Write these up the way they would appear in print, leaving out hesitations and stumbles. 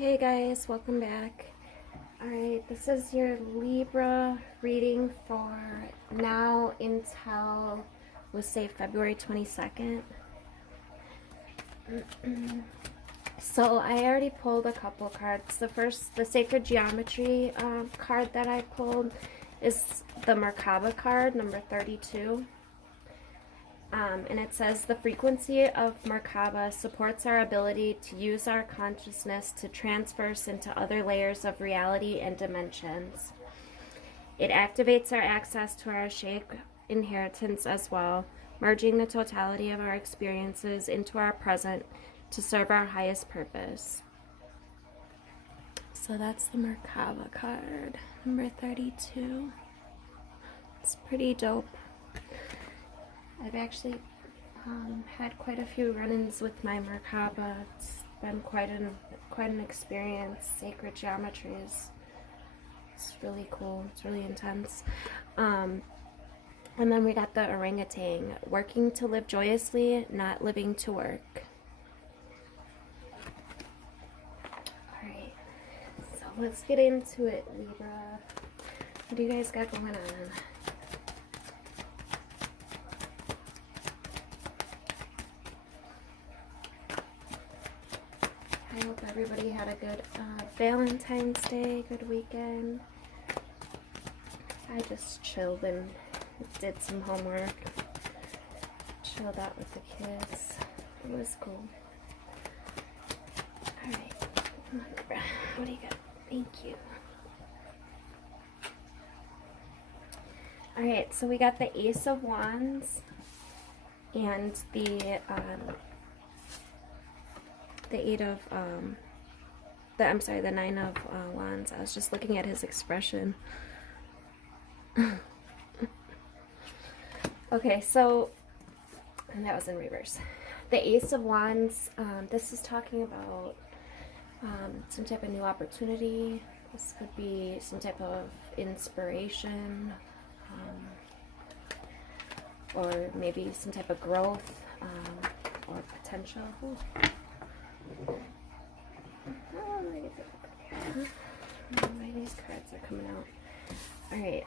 Hey guys, welcome back. Alright, this is your Libra reading for now until, we'll say, February 22nd. So I already pulled a couple cards. The Sacred Geometry card that I pulled is the Merkaba card, number 32. And it says, the frequency of Merkaba supports our ability to use our consciousness to transverse into other layers of reality and dimensions. It activates our access to our Ashaic inheritance as well, merging the totality of our experiences into our present to serve our highest purpose. So that's the Merkaba card, number 32. It's pretty dope. I've actually had quite a few run-ins with my Merkaba. It's been quite an experience. Sacred geometry it's really cool. It's really intense. And then we got the orangutan, working to live joyously, not living to work. Alright, so let's get into it, Libra. What do you guys got going on? I hope everybody had a good Valentine's Day, good weekend. I just chilled and did some homework. Chilled out with the kids. It was cool. Alright. What do you got? Thank you. Alright, so we got the Ace of Wands and the the Nine of Wands. I was just looking at his expression. Okay, so, and that was in reverse. The Ace of Wands, this is talking about some type of new opportunity. This could be some type of inspiration, or maybe some type of growth, or potential. Ooh. Why these cards are coming out. Alright,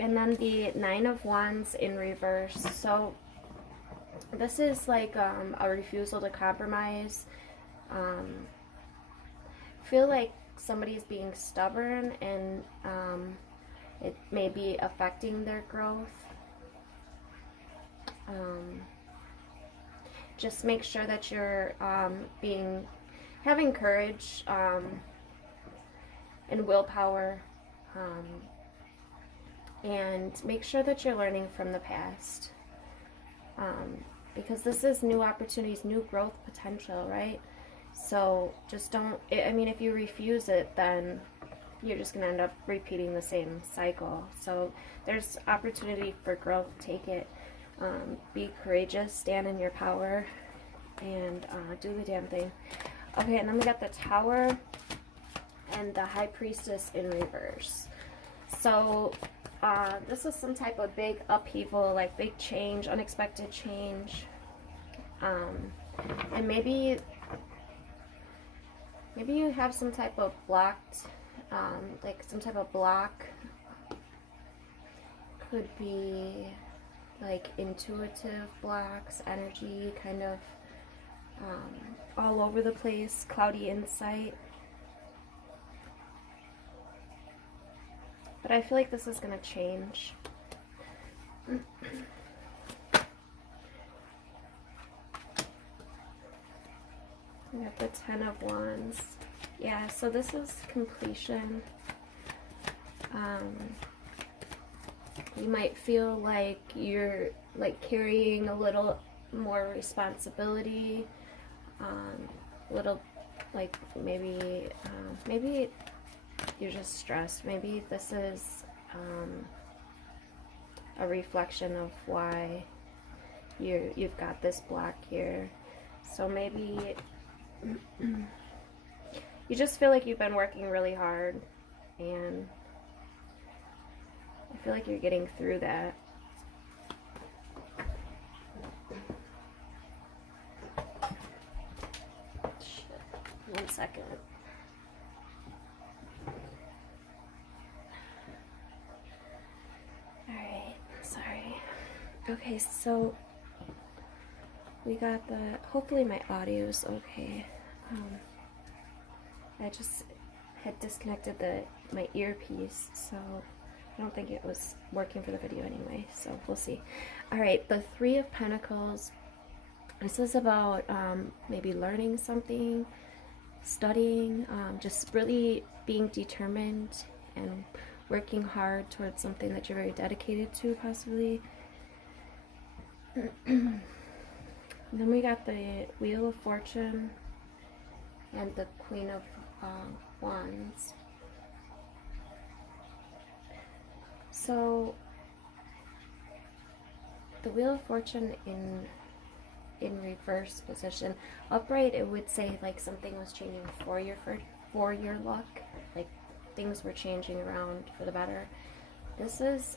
and then the Nine of Wands in reverse. So this is like a refusal to compromise. Feel like somebody's being stubborn, and it may be affecting their growth. Just make sure that you're having courage and willpower, and make sure that you're learning from the past, because this is new opportunities, new growth potential, right? So just don't, I mean, if you refuse it, then you're just going to end up repeating the same cycle. So there's opportunity for growth. Take it. Be courageous, stand in your power, and do the damn thing. Okay, and then we got the Tower and the High Priestess in reverse. So this is some type of big upheaval, like big change, unexpected change, and maybe you have some type of blocked, like some type of block. Could be like intuitive blocks, energy kind of all over the place, cloudy insight. But I feel like this is going to change. We got the Ten of Wands. Yeah, so this is completion. You might feel like you're like carrying a little more responsibility, little, like maybe you're just stressed. Maybe this is a reflection of why you've got this block here. So maybe you just feel like you've been working really hard, and I feel like you're getting through that. Shit. 1 second. Okay, so we got the, hopefully my audio is okay. I just had disconnected my earpiece, so I don't think it was working for the video anyway, so we'll see. Alright, the Three of Pentacles. This is about maybe learning something, studying, just really being determined and working hard towards something that you're very dedicated to, possibly. Then we got the Wheel of Fortune and the Queen of Wands. So the Wheel of Fortune in reverse position, upright, it would say like something was changing for your luck, like things were changing around for the better. This is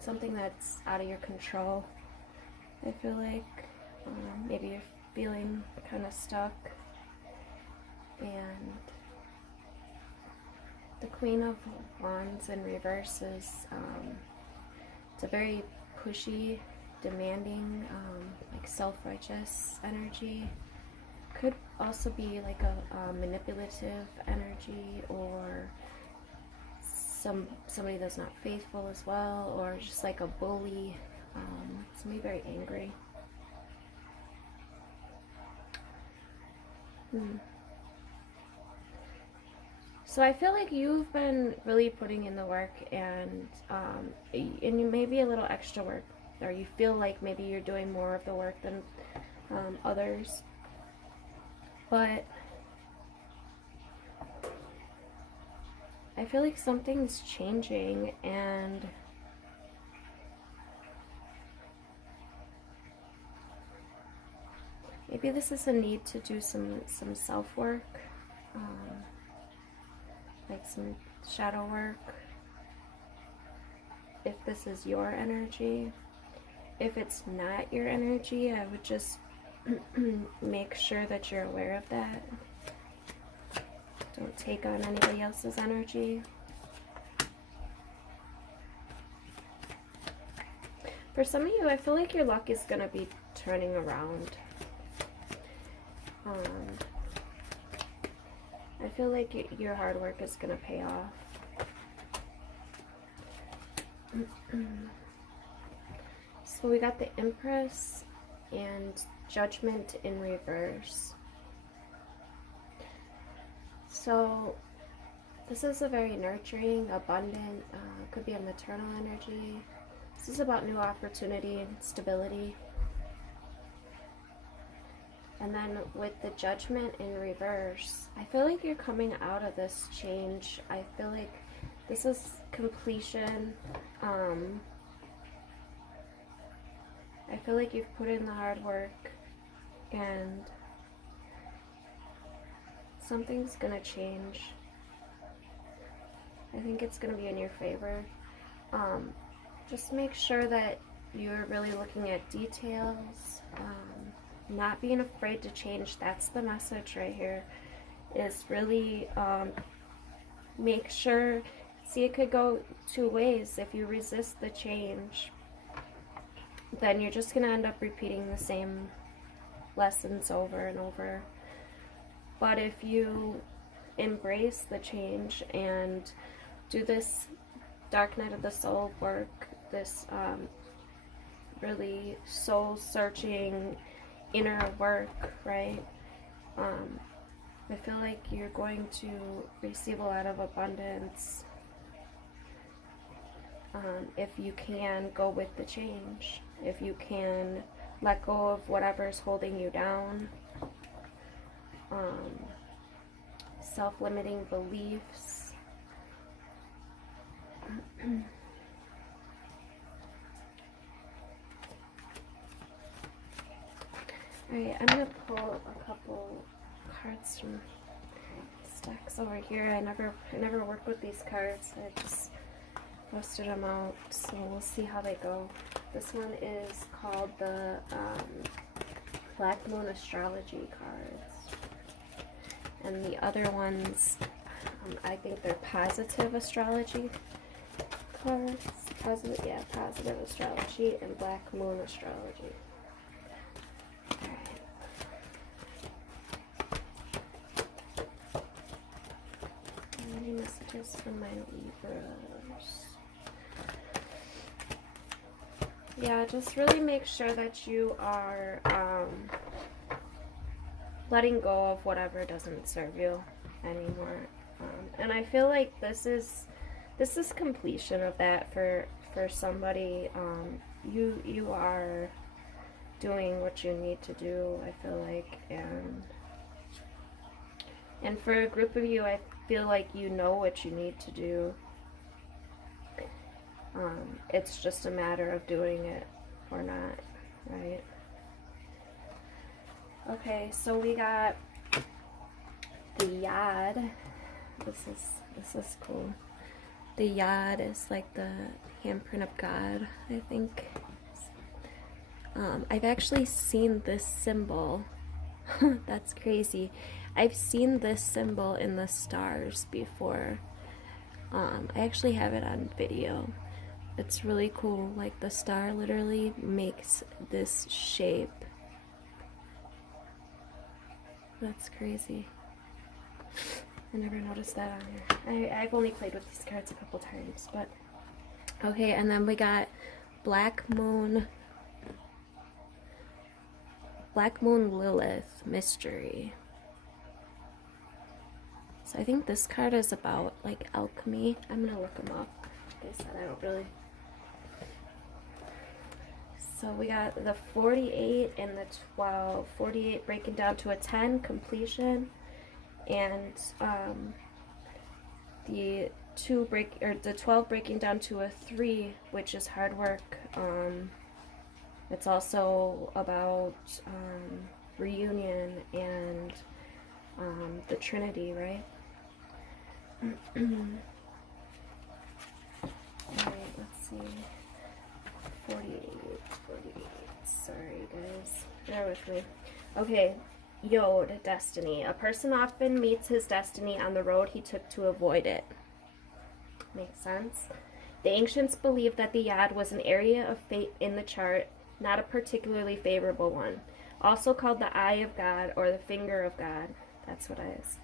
something that's out of your control. I feel like maybe you're feeling kind of stuck. And the Queen of Wands in reverse is it's a very pushy, demanding, like self-righteous energy. Could also be like a manipulative energy, or somebody that's not faithful as well, or just like a bully, somebody very angry. So I feel like you've been really putting in the work, and you maybe a little extra work, or you feel like maybe you're doing more of the work than others. But I feel like something's changing, and maybe this is a need to do some self-work, like some shadow work, if this is your energy. If it's not your energy, I would just make sure that you're aware of that. Don't take on anybody else's energy. For some of you, I feel like your luck is going to be turning around. I feel like your hard work is going to pay off. So we got the Empress and Judgment in reverse. So this is a very nurturing, abundant, could be a maternal energy. This is about new opportunity and stability. And then with the Judgment in reverse, I feel like you're coming out of this change. I feel like this is completion. I feel like you've put in the hard work, and something's gonna change. I think it's gonna be in your favor. Just make sure that you're really looking at details, not being afraid to change. That's the message right here, is really make sure, see, it could go two ways. If you resist the change, then you're just going to end up repeating the same lessons over and over. But if you embrace the change and do this dark night of the soul work, this really soul-searching inner work, right? I feel like you're going to receive a lot of abundance if you can go with the change, if you can let go of whatever's holding you down, self-limiting beliefs. Alright, I'm going to pull a couple cards from stacks over here. I never work with these cards. I just posted them out, so we'll see how they go. This one is called the Black Moon Astrology cards. And the other ones, I think they're Positive Astrology cards. positive astrology and black moon astrology. Any messages from my Libras? Yeah, just really make sure that you are letting go of whatever doesn't serve you anymore. And I feel like this is completion of that for somebody. You are doing what you need to do, I feel like, and for a group of you, I feel like you know what you need to do. It's just a matter of doing it or not, right? Okay, so we got the Yod. This is cool. The Yod is like the handprint of God, I think. I've actually seen this symbol. That's crazy. I've seen this symbol in the stars before. I actually have it on video. It's really cool. Like, the star literally makes this shape. That's crazy. I never noticed that on here. I've only played with these cards a couple times, but okay. And then we got Black Moon Lilith Mystery. So I think this card is about like alchemy. I'm gonna look them up. Like I said, I don't really. So we got the 48 and the 12. 48 breaking down to a 10, completion, and the 12 breaking down to a 3, which is hard work. It's also about reunion and the Trinity, right? Alright, let's see. 48. Sorry, guys. Bear with me. Okay, Yod, destiny. A person often meets his destiny on the road he took to avoid it. Makes sense? The ancients believed that the Yod was an area of fate in the chart, not a particularly favorable one. Also called the Eye of God or the Finger of God. That's what it is.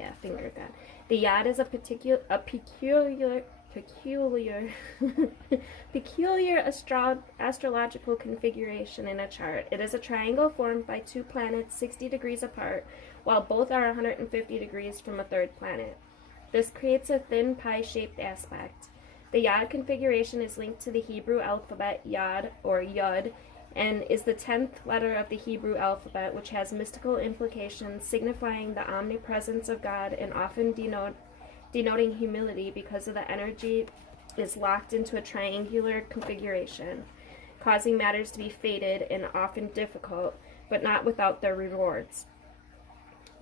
Yeah, Finger of God. The Yod is a peculiar astrological configuration in a chart. It is a triangle formed by two planets 60 degrees apart, while both are 150 degrees from a third planet. This creates a thin pie-shaped aspect. The Yod configuration is linked to the Hebrew alphabet Yod or Yud, and is the 10th letter of the Hebrew alphabet, which has mystical implications signifying the omnipresence of God and often denoting humility because of the energy is locked into a triangular configuration, causing matters to be fated and often difficult, but not without their rewards.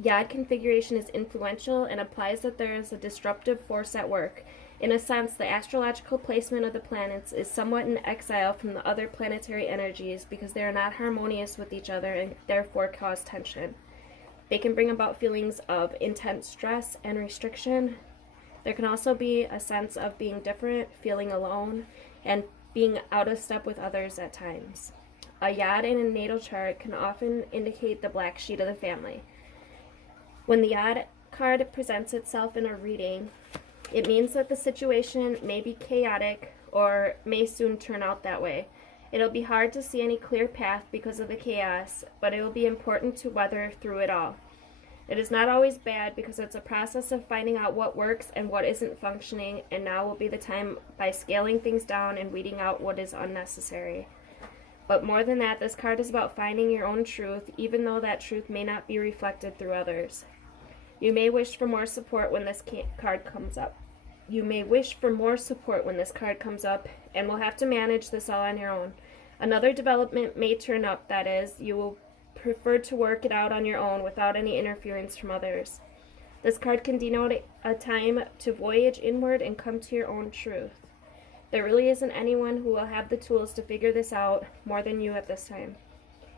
Yod configuration is influential and implies that there is a disruptive force at work. In a sense, the astrological placement of the planets is somewhat in exile from the other planetary energies because they are not harmonious with each other and therefore cause tension. They can bring about feelings of intense stress and restriction. There can also be a sense of being different, feeling alone, and being out of step with others at times. A Yod in a natal chart can often indicate the black sheep of the family. When the Yod card presents itself in a reading, it means that the situation may be chaotic or may soon turn out that way. It'll be hard to see any clear path because of the chaos, but it will be important to weather through it all. It is not always bad because it's a process of finding out what works and what isn't functioning, and now will be the time by scaling things down and weeding out what is unnecessary. But more than that, this card is about finding your own truth, even though that truth may not be reflected through others. You may wish for more support when this card comes up. You may wish for more support when this card comes up, and will have to manage this all on your own. Another development may turn up, that is, you will prefer to work it out on your own without any interference from others. This card can denote a time to voyage inward and come to your own truth. There really isn't anyone who will have the tools to figure this out more than you at this time.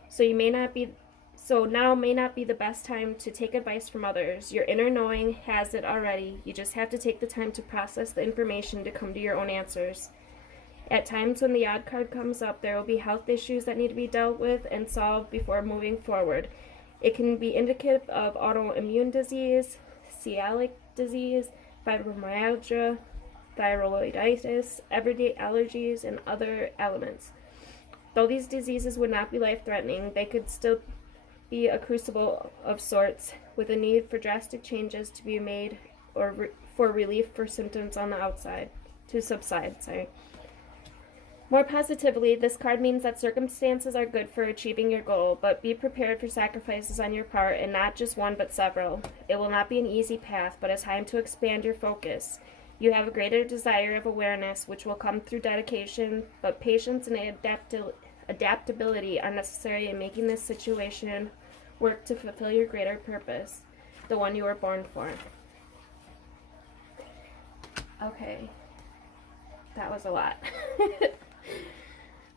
So now may not be the best time to take advice from others. Your inner knowing has it already. You just have to take the time to process the information to come to your own answers. At times when the Yod card comes up, there will be health issues that need to be dealt with and solved before moving forward. It can be indicative of autoimmune disease, celiac disease, fibromyalgia, thyroiditis, everyday allergies, and other ailments. Though these diseases would not be life-threatening, they could still be a crucible of sorts, with a need for drastic changes to be made or for relief for symptoms on the outside to subside. More positively, this card means that circumstances are good for achieving your goal, but be prepared for sacrifices on your part, and not just one but several. It will not be an easy path, but it's time to expand your focus. You have a greater desire of awareness, which will come through dedication, but patience and adaptability are necessary in making this situation work to fulfill your greater purpose, the one you were born for. Okay. That was a lot.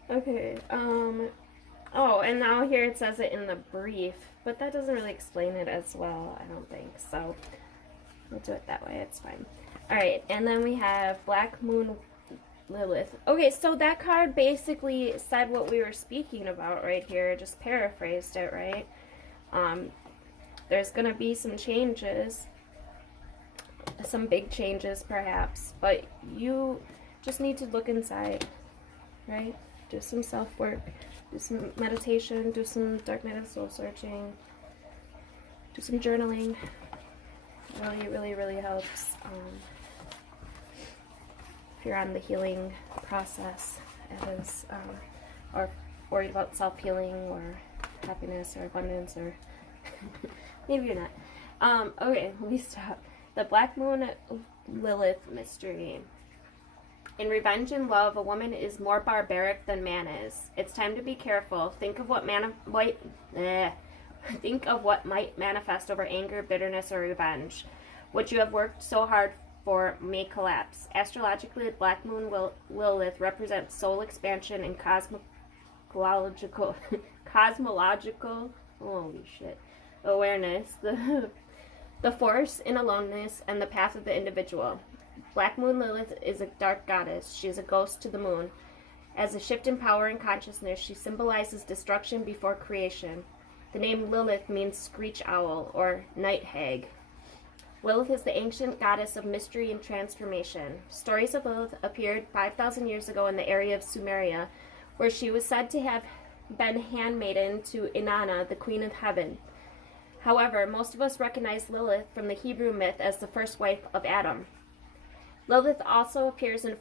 Okay, oh, and now here it says it in the brief, but that doesn't really explain it as well, I don't think, so we'll do it that way, it's fine. Alright, and then we have Black Moon Lilith. Okay, so that card basically said what we were speaking about right here, just paraphrased it, right? There's gonna be some changes, some big changes perhaps, but you just need to look inside, right? Do some self-work, do some meditation, do some dark night of soul searching, do some journaling. It really helps. If you're on the healing process, it is, or worried about self-healing or happiness or abundance, or maybe you're not. Okay, let me stop. The Black Moon Lilith mystery. In Revenge and Love, a woman is more barbaric than man is. It's time to be careful. Think of what might manifest over anger, bitterness, or revenge. What you have worked so hard for may collapse. Astrologically, the Black Moon Lilith represents soul expansion and cosmological holy shit, awareness, the force in aloneness, and the path of the individual. Black Moon Lilith is a dark goddess. She is a ghost to the moon. As a shift in power and consciousness, she symbolizes destruction before creation. The name Lilith means screech owl or night hag. Lilith is the ancient goddess of mystery and transformation. Stories of Lilith appeared 5,000 years ago in the area of Sumeria, where she was said to have been handmaiden to Inanna, the queen of heaven. However, most of us recognize Lilith from the Hebrew myth as the first wife of Adam. Lilith also appears in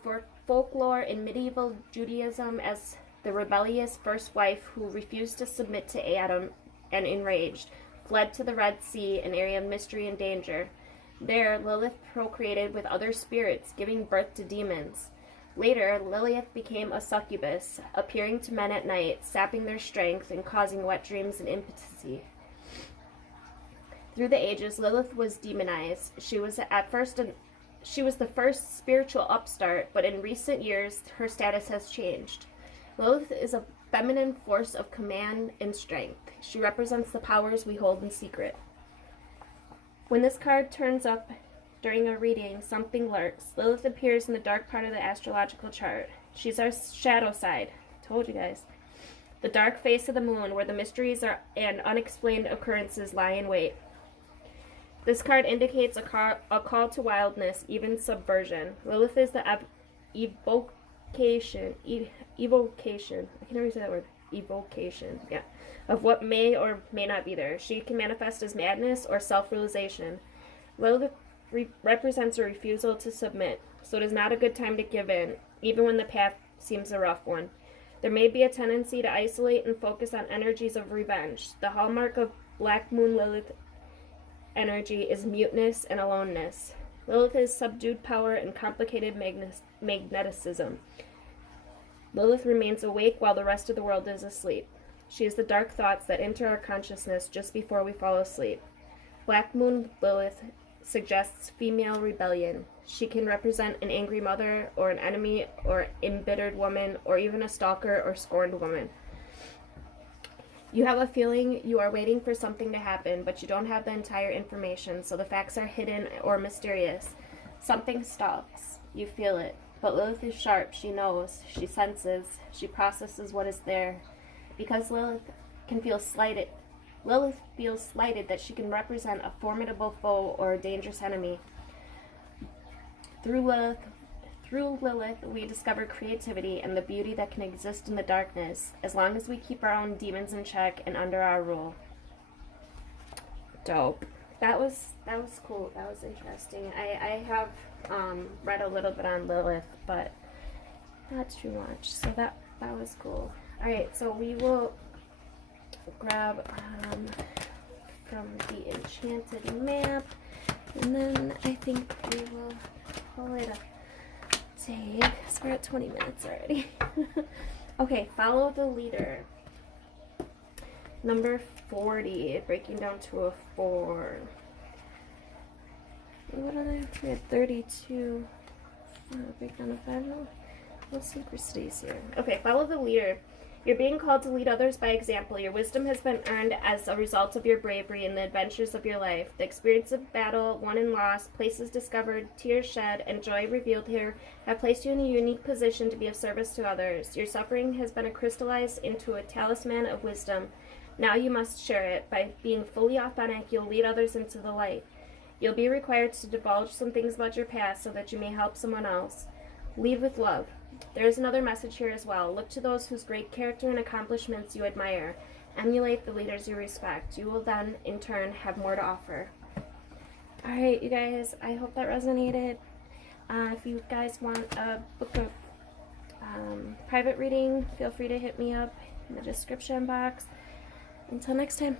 folklore in medieval Judaism as the rebellious first wife who refused to submit to Adam and, enraged, fled to the Red Sea, an area of mystery and danger. There, Lilith procreated with other spirits, giving birth to demons. Later, Lilith became a succubus, appearing to men at night, sapping their strength and causing wet dreams and impotency. Through the ages, Lilith was demonized. She was the first spiritual upstart, but in recent years, her status has changed. Lilith is a feminine force of command and strength. She represents the powers we hold in secret. When this card turns up during a reading, something lurks. Lilith appears in the dark part of the astrological chart. She's our shadow side. Told you guys. The dark face of the moon, where the mysteries and unexplained occurrences lie in wait. This card indicates a call to wildness, even subversion. Lilith is the evocation. I can never say that word. Evocation, yeah. Of what may or may not be there. She can manifest as madness or self-realization. Lilith represents a refusal to submit, so it is not a good time to give in, even when the path seems a rough one. There may be a tendency to isolate and focus on energies of revenge. The hallmark of Black Moon Lilith energy is muteness and aloneness. Lilith is subdued power and complicated magneticism. Lilith remains awake while the rest of the world is asleep. She is the dark thoughts that enter our consciousness just before we fall asleep. Black Moon Lilith suggests female rebellion. She can represent an angry mother or an enemy or embittered woman or even a stalker or scorned woman. You have a feeling you are waiting for something to happen, but you don't have the entire information, so the facts are hidden or mysterious. Something stalks. You feel it, But Lilith is sharp. She knows. She senses. She processes what is there. Because Lilith feels slighted that she can represent a formidable foe or a dangerous enemy. Through Lilith, we discover creativity and the beauty that can exist in the darkness, as long as we keep our own demons in check and under our rule. Dope. That was cool. That was interesting. I have read a little bit on Lilith, but not too much. So that was cool. All right, so we will grab from the enchanted map, and then I think we will call it a day, because we're at 20 minutes already. Okay, follow the leader. Number 40, breaking down to a 4. What are they? We had 32. Break down to 5 now. What synchronicities here? Okay, follow the leader. You're being called to lead others by example. Your wisdom has been earned as a result of your bravery in the adventures of your life. The experience of battle, won and lost, places discovered, tears shed, and joy revealed here have placed you in a unique position to be of service to others. Your suffering has been crystallized into a talisman of wisdom. Now you must share it. By being fully authentic, you'll lead others into the light. You'll be required to divulge some things about your past so that you may help someone else. Lead with love. There is another message here as well. Look to those whose great character and accomplishments you admire. Emulate the leaders you respect. You will then, in turn, have more to offer. Alright, you guys, I hope that resonated. If you guys want a book of private reading, feel free to hit me up in the description box. Until next time.